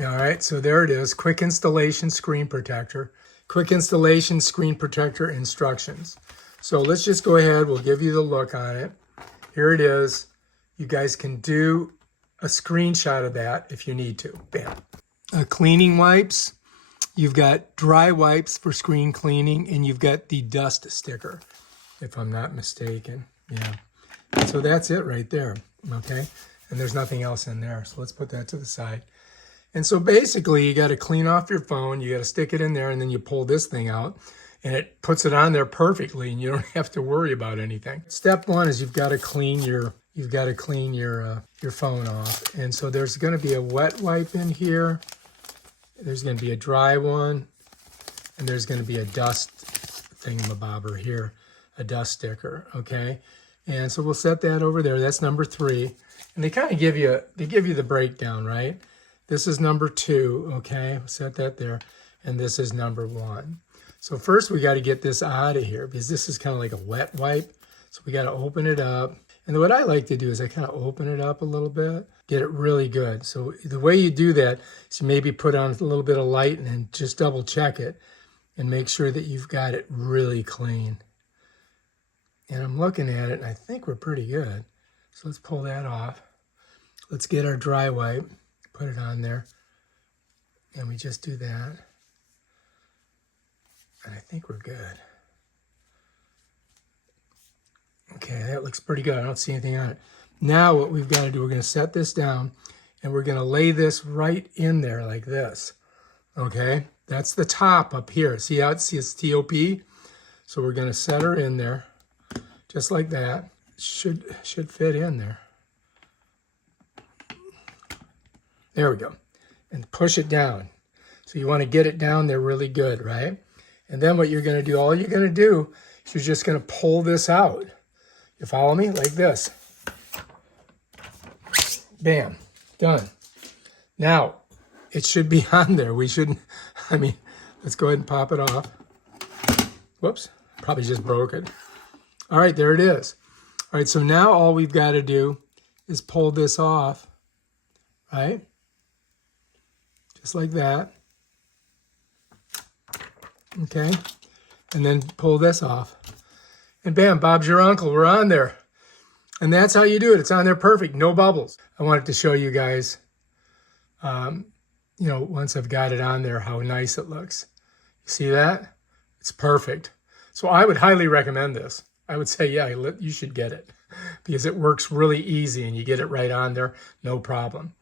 All right, so there it is, quick installation screen protector. Quick installation screen protector instructions. So let's just go ahead, we'll give you the look on it. Here it is. You guys can do a screenshot of that if you need to. Bam. Cleaning wipes. You've got dry wipes for screen cleaning, and you've got the dust sticker, if I'm not mistaken. Yeah. So that's it right there, okay? And there's nothing else in there, so let's put that to the side. And so basically, you got to clean off your phone, you got to stick it in there, and then you pull this thing out, and it puts it on there perfectly, and you don't have to worry about anything. Step one is you've got to clean your phone off. And so there's going to be a wet wipe in here. There's going to be a dry one, and there's going to be a dust thingamabobber here, a dust sticker, okay? And so we'll set that over there. That's number 3. And they kind of give you the breakdown, right? This is number 2, okay? We'll set that there. And this is number 1. So first we got to get this out of here because this is kind of like a wet wipe. So we got to open it up. And what I like to do is I kind of open it up a little bit, get it really good. So the way you do that is you maybe put on a little bit of light and then just double check it and make sure that you've got it really clean. And I'm looking at it and I think we're pretty good. So let's pull that off. Let's get our dry wipe, put it on there. And we just do that. And I think we're good. Okay, that looks pretty good. I don't see anything on it. Now what we've got to do, we're going to set this down and we're going to lay this right in there like this. Okay, that's the top up here. See how it says TOP? So we're going to set her in there just like that. Should fit in there. There we go. And push it down. So you want to get it down there really good, right? And then what you're going to do, all you're going to do is you're just going to pull this out. You follow me? Like this. Bam. Done. Now, it should be on there. We shouldn't, let's go ahead and pop it off. Whoops. Probably just broke it. All right, there it is. All right, so now all we've got to do is pull this off, right? Just like that. Okay. And then pull this off. And bam, Bob's your uncle. We're on there. And that's how you do it. It's on there perfect. No bubbles. I wanted to show you guys, once I've got it on there, how nice it looks. You see that? It's perfect. So I would highly recommend this. I would say, yeah, you should get it because it works really easy and you get it right on there. No problem.